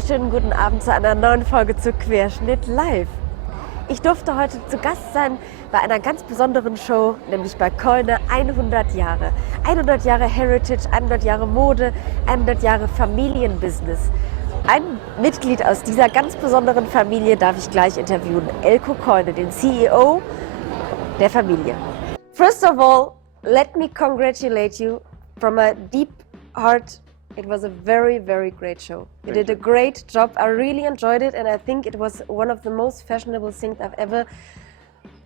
wunderschönen guten Abend zu einer neuen Folge zu Querschnitt Live. Ich durfte heute zu Gast sein bei einer ganz besonderen Show, nämlich bei Keune 100 Jahre. 100 Jahre Heritage, 100 Jahre Mode, 100 Jahre Familienbusiness. Ein Mitglied aus dieser ganz besonderen Familie darf ich gleich interviewen, Eelko Keune, den CEO der Familie. First of all, let me congratulate you from a deep heart. It was a very, very great show. You did a great job. I really enjoyed it, and I think it was one of the most fashionable things I've ever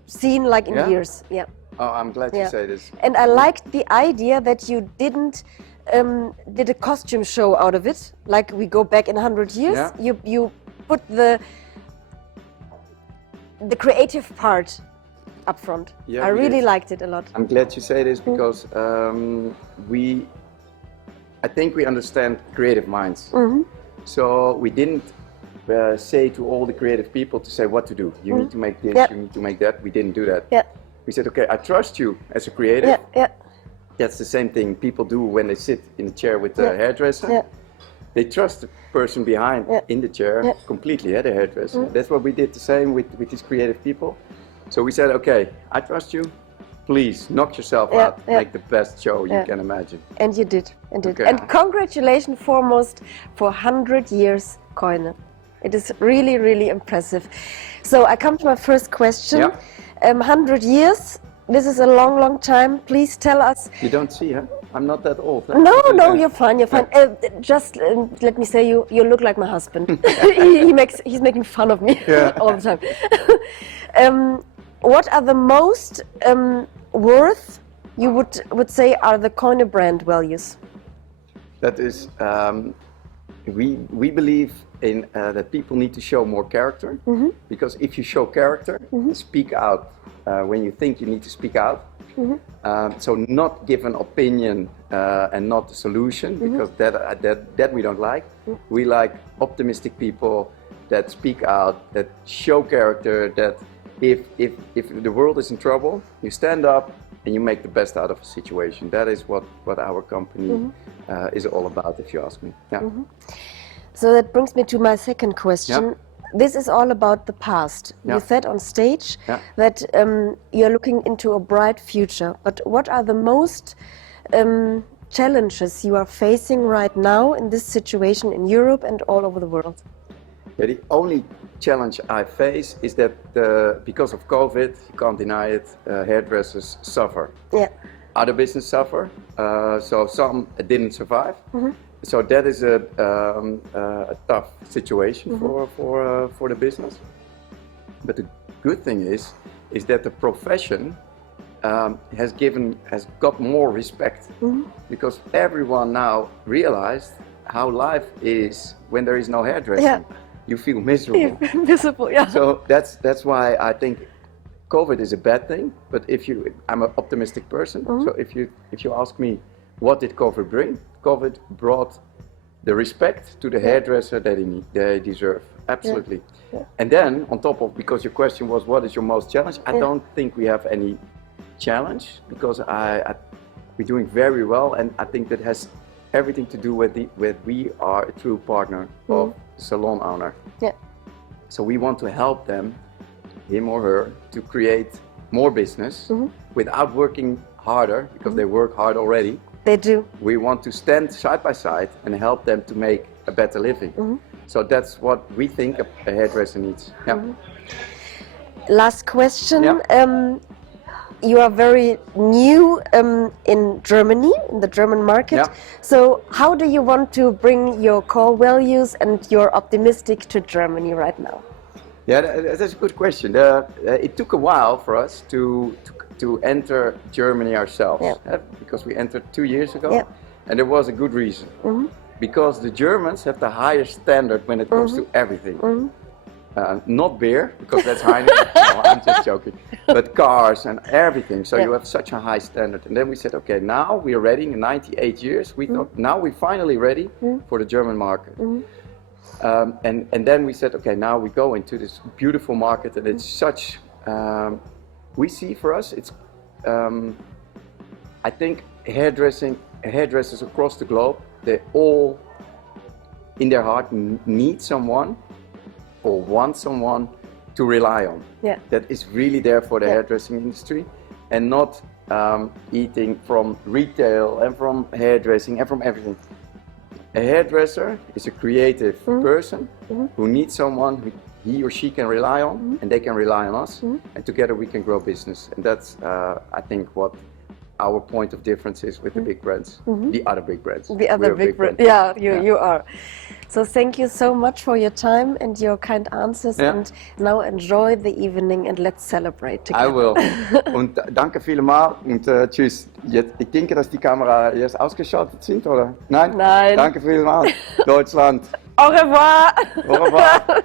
seen, like in years. Yeah. Oh, I'm glad you say this. And I liked the idea that you did a costume show out of it, like we go back in 100 years. Yeah. You put the creative part up front. Yeah, I really liked it a lot. I'm glad you say this because I think we understand creative minds. So we didn't say to all the creative people to say what to do. You need to make this, you need to make that. We didn't do that. We said, okay, I trust you as a creative. That's the same thing people do when they sit in the chair with the hairdresser. They trust the person behind in the chair completely, the hairdresser. That's what we did the same with these creative people. So we said, okay, I trust you. Please knock yourself out, make the best show you can imagine. And you did, Okay. And congratulations foremost for 100 years Keune. It is really, really impressive. So I come to my first question. 100 years, this is a long, long time. Please tell us. You don't see, huh? I'm not that old. Huh? No, you're fine, you're fine. Just let me say you look like my husband. He's making fun of me all the time. What are the most worth you would say are the Keune brand values? That is, we believe in that people need to show more character, because if you show character, speak out when you think you need to speak out. So not give an opinion and not a solution, because that we don't like. We like optimistic people that speak out, that show character, that if the world is in trouble, you stand up and you make the best out of a situation. That is what our company is all about, if you ask me. So that brings me to my second question. This is all about the past. You said on stage that you're looking into a bright future. But what are the most challenges you are facing right now in this situation in Europe and all over the world? The only challenge I face is that because of COVID, you can't deny it, hairdressers suffer. Other business suffer, so some didn't survive. So that is a tough situation for the business. But the good thing is that the profession has got more respect, because everyone now realized how life is when there is no hairdressing. You feel miserable. So that's why I think COVID is a bad thing. But I'm an optimistic person. So if you ask me, what did COVID bring? COVID brought the respect to the hairdresser that they deserve. Absolutely. And then on top of, because your question was, what is your most challenge? I don't think we have any challenge, because we're doing very well, and I think that has everything to do with we are a true partner of the salon owner. So we want to help them, him or her, to create more business without working harder, because they work hard already. They do. We want to stand side by side and help them to make a better living. So that's what we think a hairdresser needs. Last question. You are very new in Germany, in the German market. So how do you want to bring your core values and your optimistic to Germany right now? That's a good question. It took a while for us to enter Germany ourselves, because we entered 2 years ago, and there was a good reason. Because the Germans have the highest standard when it comes to everything. Not beer, because that's Heineken. No, I'm just joking. But cars and everything. So you have such a high standard. And then we said, okay, now we are ready. In 98 years, we thought, now we're finally ready for the German market. And then we said, okay, now we go into this beautiful market, and it's such. We see for us, it's. I think hairdressers across the globe, they all in their heart need someone or want someone to rely on. Yeah. That is really there for the hairdressing industry, and not eating from retail and from hairdressing and from everything. A hairdresser is a creative person who needs someone who he or she can rely on, and they can rely on us, and together we can grow business. And that's, I think, what our point of difference is with the big brands, the other big brands. The other big brands. Yeah, you are. So thank you so much for your time and your kind answers, and now enjoy the evening and let's celebrate together. I will. Und danke vielmals und tschüss. Jetzt, ich denke, dass die Kamera jetzt ausgeschaltet sind, oder? Nein? Nein. Danke vielmals. Deutschland. Au revoir. Au revoir.